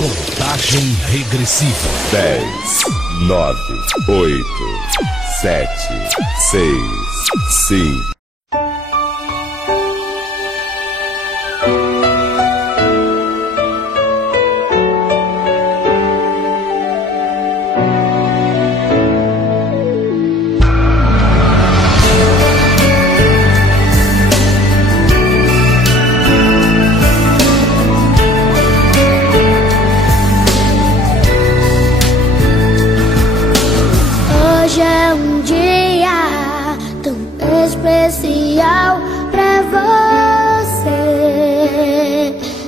Contagem regressiva. 10, 9, 8, 7, 6, 5. Hoje é um dia tão especial pra você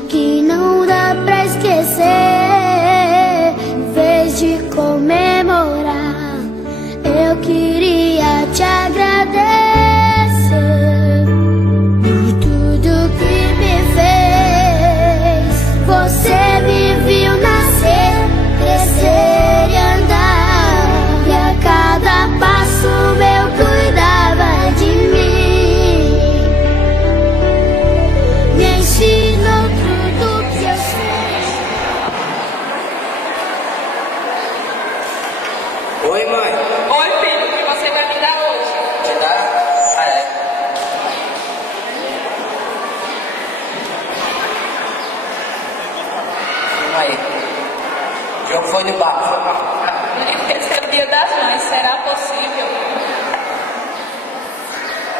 que não dá pra esquecer. Em vez de comemorar, eu queria te agradecer por tudo que me fez. Você me viu nascer, crescer e andar, e a cada passo meu cuidava de mim. Me ensinou tudo que eu sei. Oi, mãe. Oi, filho, o que você vai me dar hoje? Te dá? Ah, é. Mãe, o jogo foi no bar. Esse é o dia das mães, será possível?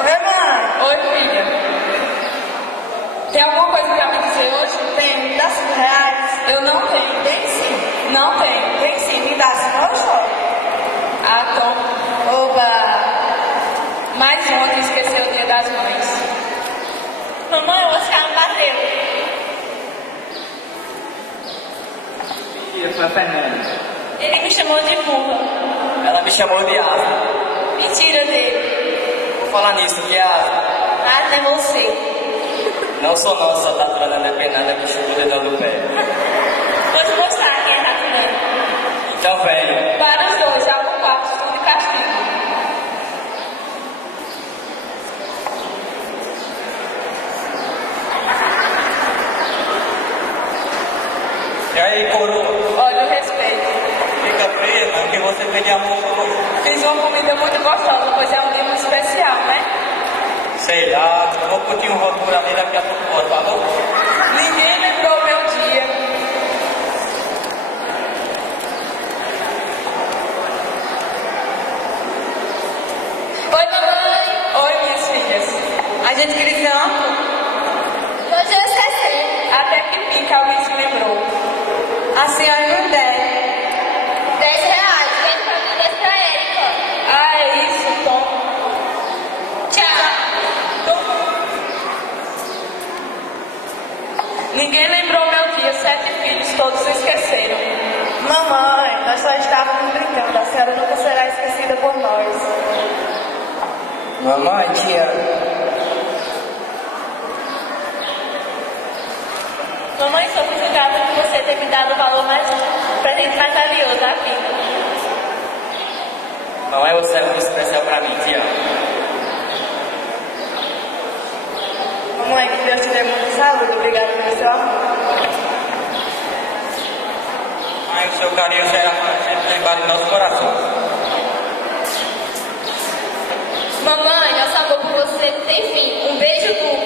Oi, mãe. Oi, filha. Tem alguma coisa pra me dizer hoje? Tem, me dá R$5. Eu não tenho. Tem sim. Não tenho. Tem sim, me dá, senão eu choro. Ah, Tom. Oba. Mais ontem esqueceu o dia das mães. Mamãe, o Oscar me bateu. Mentira, foi a Fernanda. Ele me chamou de burra. Ela me chamou de asa. Mentira dele. Vou falar nisso, que é asa. Ah, é você. Não sou não, só tá falando a penada que chupa o dedão do pé. Vou te mostrar quem é Ratunando. Então, velho. Para os dois, já no quarto, estou de castigo. E aí, coroa? Olha o respeito. Fica presa, que você fez de amor hoje. Fiz uma comida muito gostosa, pois é um dia muito especial, né? Sei lá, eu vou curtir um rotura ali daqui a pouco, pode, falou? Ninguém lembrou o meu dia. Oi, mamãe. Oi, minhas filhas. A gente queria dizer uma coisa. Hoje eu esqueci. Até que enfim que alguém se lembrou. A senhora não der. R$10. Vem pra mim, desse pra Erika. Ah, é isso, Tom. Tchau. Ninguém lembrou meu dia, 7 filhos, todos esqueceram. Mamãe, nós só estávamos brincando. A senhora nunca será esquecida por nós. Mamãe, te amo. Mamãe, sou muito grata por você ter me dado o valor mais presente mais valioso da vida. Mamãe, você é muito especial pra mim, te amo. Mamãe, que Deus te dê muita saúde. Obrigada pelo seu amor. Mãe, o seu carinho será sempre lembrado em nosso coração. Mamãe, nosso amor por você não tem fim. Um beijo duplo.